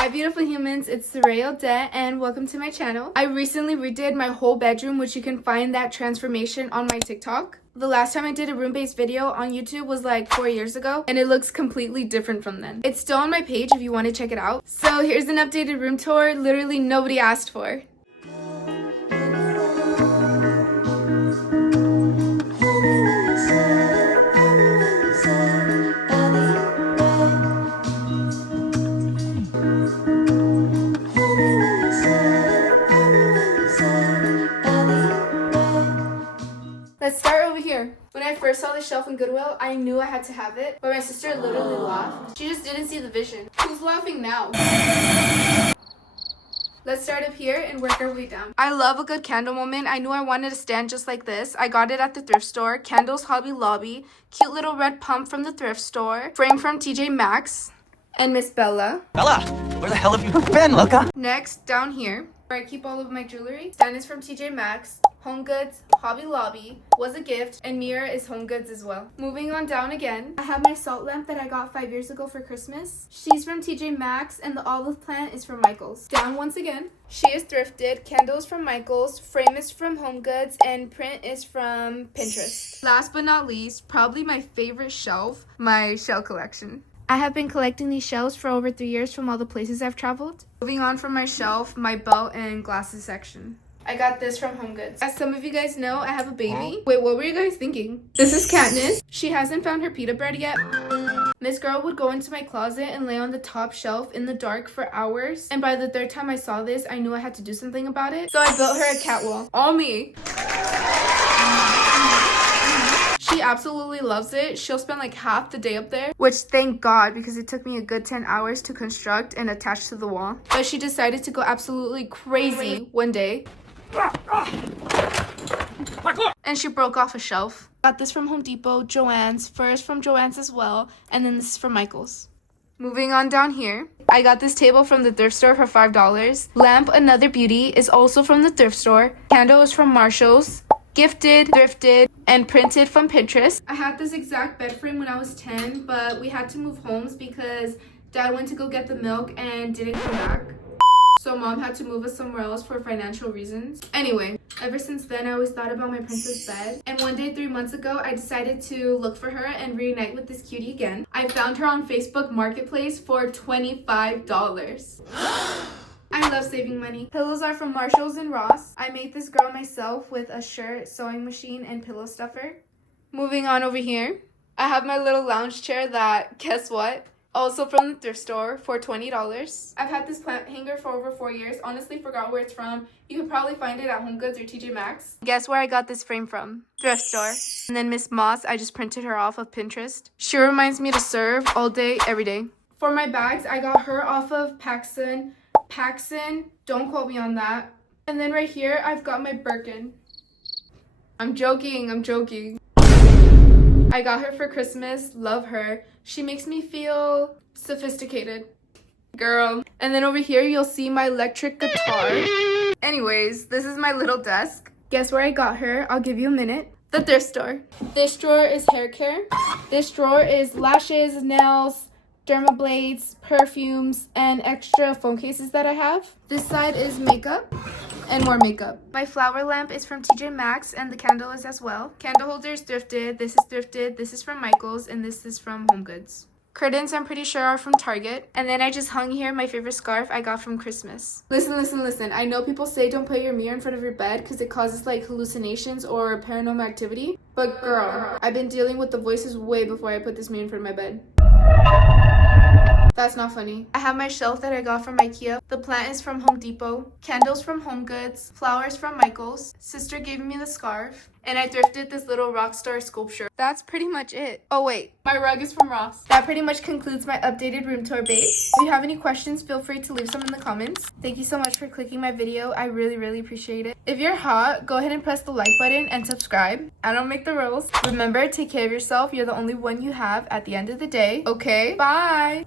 Hi beautiful humans, it's Soraya Det and welcome to my channel. I recently redid my whole bedroom, which you can find that transformation on my TikTok. The last time I did a room-based video on YouTube was like 4 years ago, and it looks completely different from then. It's still on my page if you want to check it out. So here's an updated room tour literally nobody asked for. Let's start over here. When I first saw this shelf in Goodwill, I knew I had to have it, but my sister literally laughed. She just didn't see the vision. Who's laughing now? Let's start up here and work our way down. I love a good candle moment. I knew I wanted a stand just like this. I got it at the thrift store. Candles Hobby Lobby. Cute little red pump from the thrift store. Frame from TJ Maxx. And Miss Bella. Bella, where the hell have you been, Luca? Next, down here, where I keep all of my jewelry. Stand is from TJ Maxx. Home Goods, Hobby Lobby, was a gift, and mirror is Home Goods as well. Moving on down again, I have my salt lamp that I got 5 years ago for Christmas. She's from TJ Maxx, and the olive plant is from Michaels. Down once again, she is thrifted, candles from Michaels, frame is from Home Goods, and print is from Pinterest. Last but not least, probably my favorite shelf, my shell collection. I have been collecting these shells for over 3 years from all the places I've traveled. Moving on from my shelf, my belt and glasses section. I got this from Home Goods. As some of you guys know, I have a baby. Wait, what were you guys thinking? This is Katniss. She hasn't found her pita bread yet. This girl would go into my closet and lay on the top shelf in the dark for hours. And by the third time I saw this, I knew I had to do something about it. So I built her a cat wall. All me. She absolutely loves it. She'll spend like half the day up there, which thank God, because it took me a good 10 hours to construct and attach to the wall. But she decided to go absolutely crazy one day. And she broke off a shelf. Got this from Home Depot, Joann's, first from Joann's as well, and then this is from Michaels. Moving on down here, I got this table from the thrift store for $5. Lamp Another Beauty is also from the thrift store. Candle is from Marshall's. Gifted, thrifted, and printed from Pinterest. I had this exact bed frame when I was 10, but we had to move homes because Dad went to go get the milk and didn't come back. So Mom had to move us somewhere else for financial reasons. Anyway, ever since then I always thought about my princess bed. And one day 3 months ago, I decided to look for her and reunite with this cutie again. I found her on Facebook Marketplace for $25. I love saving money. Pillows are from Marshalls and Ross. I made this girl myself with a shirt, sewing machine, and pillow stuffer. Moving on over here, I have my little lounge chair that, guess what? Also from the thrift store for $20. I've had this plant hanger for over 4 years. Honestly forgot where it's from. You could probably find it at Home Goods or TJ Maxx. Guess where I got this frame from? Thrift store. And then Miss Moss, I just printed her off of Pinterest. She reminds me to serve all day, every day. For my bags, I got her off of Paxson, don't quote me on that. And then right here, I've got my Birkin. I'm joking. I got her for Christmas, love her. She makes me feel sophisticated. Girl. And then over here, you'll see my electric guitar. Anyways, this is my little desk. Guess where I got her? I'll give you a minute. The thrift store. This drawer is hair care. This drawer is lashes, nails, dermablades, perfumes, and extra phone cases that I have. This side is makeup and more makeup. My flower lamp is from TJ Maxx and the candle is as well. Candle holder is thrifted, this is from Michaels, and this is from Home Goods. Curtains I'm pretty sure are from Target. And then I just hung here my favorite scarf I got from Christmas. Listen. I know people say don't put your mirror in front of your bed because it causes like hallucinations or paranormal activity. But girl, I've been dealing with the voices way before I put this mirror in front of my bed. That's not funny. I have my shelf that I got from IKEA. The plant is from Home Depot. Candles from Home Goods. Flowers from Michaels. Sister gave me the scarf. And I thrifted this little rock star sculpture. That's pretty much it. Oh wait, my rug is from Ross. That pretty much concludes my updated room tour, babe. If you have any questions, feel free to leave some in the comments. Thank you so much for clicking my video. I really appreciate it. If you're hot, go ahead and press the like button and subscribe. I don't make the rules. Remember, take care of yourself. You're the only one you have at the end of the day. Okay, bye.